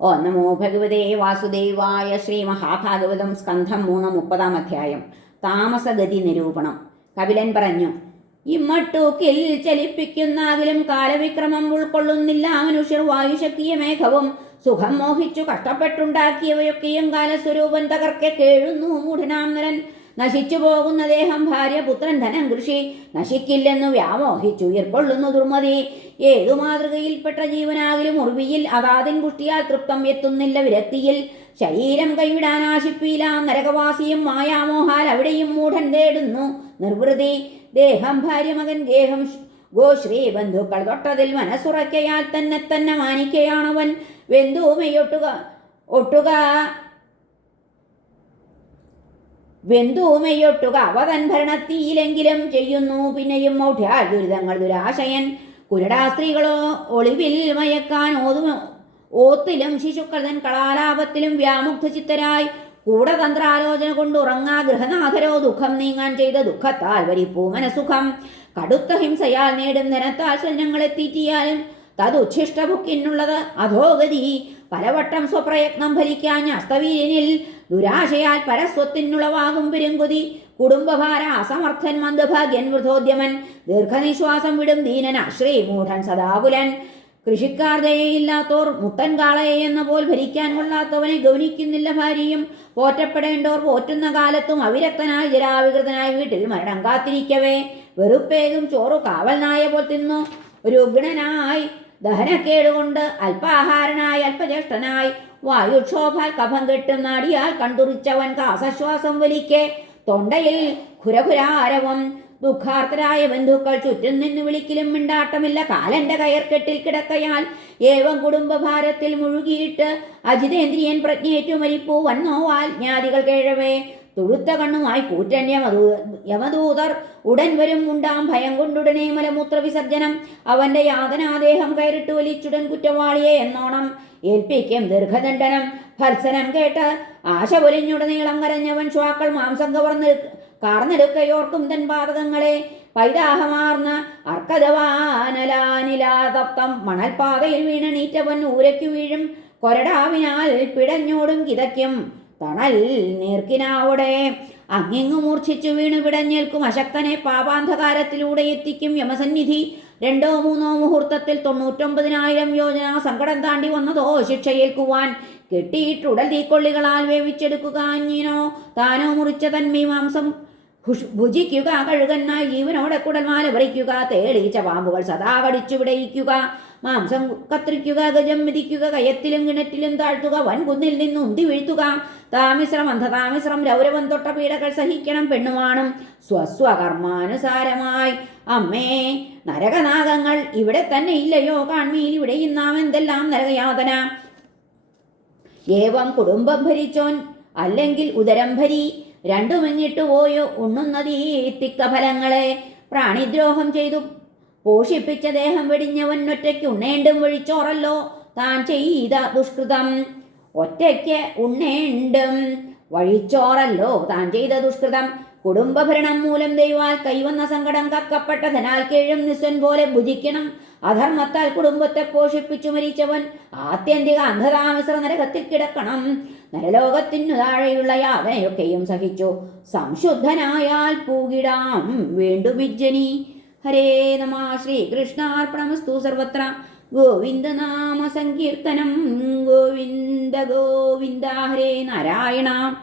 ഓ നമോ ഭഗവതേ വാസുദേവായ ശ്രീ മഹാഭാഗവതം സ്കന്ധം മൂന്ന് മുപ്പതാം അധ്യായം. താമസഗതി നിരൂപണം. കപിലൻ പറഞ്ഞു ഇമ്മട്ടൂക്കിൽ ചലിപ്പിക്കുന്നാകിലും കാലവിക്രമം ഉൾക്കൊള്ളുന്നില്ല. മനുഷ്യർ വായുശക്തിയ മേഘവും സുഖം മോഹിച്ചു കഷ്ടപ്പെട്ടുണ്ടാക്കിയവയൊക്കെയും കാലസ്വരൂപൻ തകർക്കെ കേഴുന്നു മൂഢനാം നരൻ. നശിച്ചു പോകുന്ന ദേഹം ഭാര്യ പുത്രൻ ധനം കൃഷി നശിക്കില്ലെന്നു വ്യാമോഹിച്ചു ഉയർക്കൊള്ളുന്നു ദുർമതി. ഏതു മാതൃകയിൽപ്പെട്ട ജീവനാകിലും ഉർവിയിൽ അതാതിൻ പുഷ്ടിയാൽ തൃപ്തം എത്തുന്നില്ല വിരക്തിയിൽ. ശരീരം കൈവിടാൻ ആശിപ്പില്ല നരകവാസിയും മായാമോഹാൽ അവിടെയും മൂഢൻ തേടുന്നു നിർവൃതി. ദേഹം ഭാര്യ മകൻ ഗേഹം ഗോശ്രീ ബന്ധുക്കൾ തൊട്ടതിൽ മനസ്സുറയ്ക്കയാൽ തന്നെ തന്നെ മാനിക്കയാണവൻ. വെന്തുമയൊട്ടുക ഒട്ടുക വെന്തുമയൊട്ടുക. അവതൻ ഭരണത്തിയിലെങ്കിലും ചെയ്യുന്നു. പിന്നെയും മൗഢ്യാൽ ദുരിതങ്ങൾ ദുരാശയൻ. കുരടാ സ്ത്രീകളോ ഒളിവിൽ മയക്കാൻ ഓതു ഓത്തിലും ശിശുക്കൾ തൻ കളാലാപത്തിലും വ്യാമുക്ത ചിത്തരായി കൂടതന്ത്രാലോചന കൊണ്ട് ഉറങ്ങാ ഗൃഹനാഥരോ ദുഃഖം നീങ്ങാൻ ചെയ്ത ദുഃഖത്താൽ വരിപ്പൂ മനസുഖം കടുത്ത ഹിംസയാൽ നേടും ധനത്താൽ സ്വജനങ്ങളെ തീറ്റിയാലും തതുച്ഛിഷ്ടഭുക്കിനുള്ളത് അധോഗതി. പലവട്ടം സ്വപ്രയത്നം ഫലിക്കാൻ അസ്തവീര്യനിൽ ദുരാശയാൽ പരസ്വത്തിനുളവാകും പെരുങ്കുതി. കുടുംബഭാര അസമർത്ഥൻ മന്ദഭാഗ്യൻ വൃഥോദ്യമൻ. ദീർഘനിശ്വാസം വിടും ദീനൻ അശ്രീ മൂഢൻ സദാകുലൻ. കൃഷിക്കാർ ദയയില്ലാത്തോർ മുട്ടൻ കാളയെ എന്ന പോൽ ഭരിക്കാൻ കൊള്ളാത്തവനെ ഗൗനിക്കുന്നില്ല ഭാര്യയും. പോറ്റപ്പെടേണ്ടോർ പോറ്റുന്ന കാലത്തും അവിരക്തനായി ജരാവികൃതനായി വീട്ടിൽ മരണം കാത്തിരിക്കവേ. വെറുപ്പേകും ചോറു കാവൽ നായ പോൽ തിന്നു. രുഗ്ണനായി ദഹനക്കേടുകൊണ്ട് അല്പാഹാരനായി അല്പജ്യേഷ്ഠനായി വായുക്ഷോഭാൽ കഫം കെട്ടും നാടിയാൽ കണ്ടുറിച്ചവൻ കാസശ്വാസം വലിക്കെ. തൊണ്ടയിൽ ഖുരഖുരാരവം. ദുഃഖാർത്ഥരായ ബന്ധുക്കൾ ചുറ്റും നിന്ന് വിളിക്കലും മിണ്ടാട്ടമില്ല. കാലന്റെ കയർക്കെട്ടിൽ കിടക്കയാൽ ഏവം കുടുംബഭാരത്തിൽ മുഴുകിയിട്ട് അജിതേന്ദ്രിയൻ പ്രജ്ഞേറ്റു മരിപ്പൂ വന്നോവാൽ ജ്ഞാതികൾ കേഴവേ. തുഴുത്ത കണ്ണുമായി കൂറ്റൻ യമദൂ യമദൂതർ ഉടൻ വരും ഉണ്ടാം ഭയം കൊണ്ടുടനെ മലമൂത്ര വിസർജനം. അവന്റെ യാതനാദേഹം കയറിട്ട് വലിച്ചുടൻ കുറ്റവാളിയെ എന്നോണം ഏൽപ്പിക്കും ദീർഘദണ്ഡനം. ഭത്സനം കേട്ട് ആശ പൊലിഞ്ഞുടനീളം കരഞ്ഞവൻ ശ്വാക്കൾ മാംസം കവർന്ന് കാർന്നെടുക്കയോർക്കും തൻ പാതകങ്ങളെ. പൈതാഹമാർന്ന അർക്കതവാനലാനിലാതപ്തം മണൽപാതയിൽ വീണണീറ്റവൻ ഊരയ്ക്കു വീഴും. കൊരടാവിനാൽ പിടഞ്ഞോടും കിതയ്ക്കും. തണൽ നീർക്കിനാവിടെ. അങ്ങിങ്ങു മൂർച്ഛിച്ചു വീണു പിടഞ്ഞേൽക്കും അശക്തനെ പാപാന്ധകാരത്തിലൂടെ എത്തിക്കും യമസന്നിധി. രണ്ടോ മൂന്നോ മുഹൂർത്തത്തിൽ തൊണ്ണൂറ്റൊമ്പതിനായിരം യോജന സങ്കടം താണ്ടി വന്നതോ ശിക്ഷയേൽക്കുവാൻ. കെട്ടിയിട്ടുടൽ തീക്കൊള്ളികളാൽ വേവിച്ചെടുക്കുക അഞ്ഞിനോ താനോ മുറിച്ച തന്മി മാംസം ഭുഷ് ഭുജിക്കുക കഴുകന്നായി ജീവനോടെ കുടൽമാല പറിക്കുക തേളീച്ച പാമ്പുകൾ സദാ കടിച്ചു വിടയിക്കുക മാംസം കത്രിക്കുക ഗജം മിതിക്കുക കയത്തിലും കിണറ്റിലും താഴ്ത്തുക വൻകുന്നിൽ നിന്ന് ഉന്തി വീഴ്ത്തുക താമിശ്രം അന്ധതാമിശ്രം രൗരവം തൊട്ട പീഡകൾ സഹിക്കണം പെണ്ണുമാണും സ്വസ്വകർമാനുസാരമായി. അമ്മേ നരകനാഗങ്ങൾ ഇവിടെ തന്നെ ഇല്ലയോ? കാൺമീൽ ഇവിടെയും നാം എന്തെല്ലാം നരകയാതന? ഏവം കുടുംബം ഭരിച്ചോൻ അല്ലെങ്കിൽ ഉദരം ഭരി രണ്ടുമെങ്ങിട്ടു പോയോ? ഉണ്ണുന്നതീ തിക്കഫലങ്ങളെ പ്രാണിദ്രോഹം ചെയ്തു. പോഷിപ്പിച്ച ദേഹം വെടിഞ്ഞവൻ ഒറ്റയ്ക്ക് ഉണ്ണേണ്ടും വിളിച്ചോറല്ലോ താൻ ചെയ്ത ദുഷ്കൃതം. ഒറ്റയ്ക്ക് ഉണ്ണേണ്ടും വഴിച്ചോറല്ലോ. താൻ ചെയ്ത ദുഷ്കൃതം. കുടുംബഭരണം മൂലം ദൈവാൽ കൈവന്ന സങ്കടം കക്കപ്പെട്ടതിനാൽ കീഴും നിസ്വൻ പോലെ ഭുജിക്കണം. അധർമ്മത്താൽ കുടുംബത്തെ പോഷിപ്പിച്ചു മരിച്ചവൻ ആത്യന്തിക അന്ധതാമിശ്ര നരകത്തിൽ കിടക്കണം. നരലോകത്തിനു താഴെയുള്ള യാതനയൊക്കെയും സഹിച്ചു. സംശുദ്ധനായാൽ പൂകിടാം. വേണ്ടുമിജ്ജനി ഹരേ നമ. ശ്രീകൃഷ്ണാർപ്പണമസ്തു സർവത്ര. ഗോവിന്ദനാമ സങ്കീർത്തനം. ഗോവിന്ദ ഗോവിന്ദ ഹരേ നാരായണ.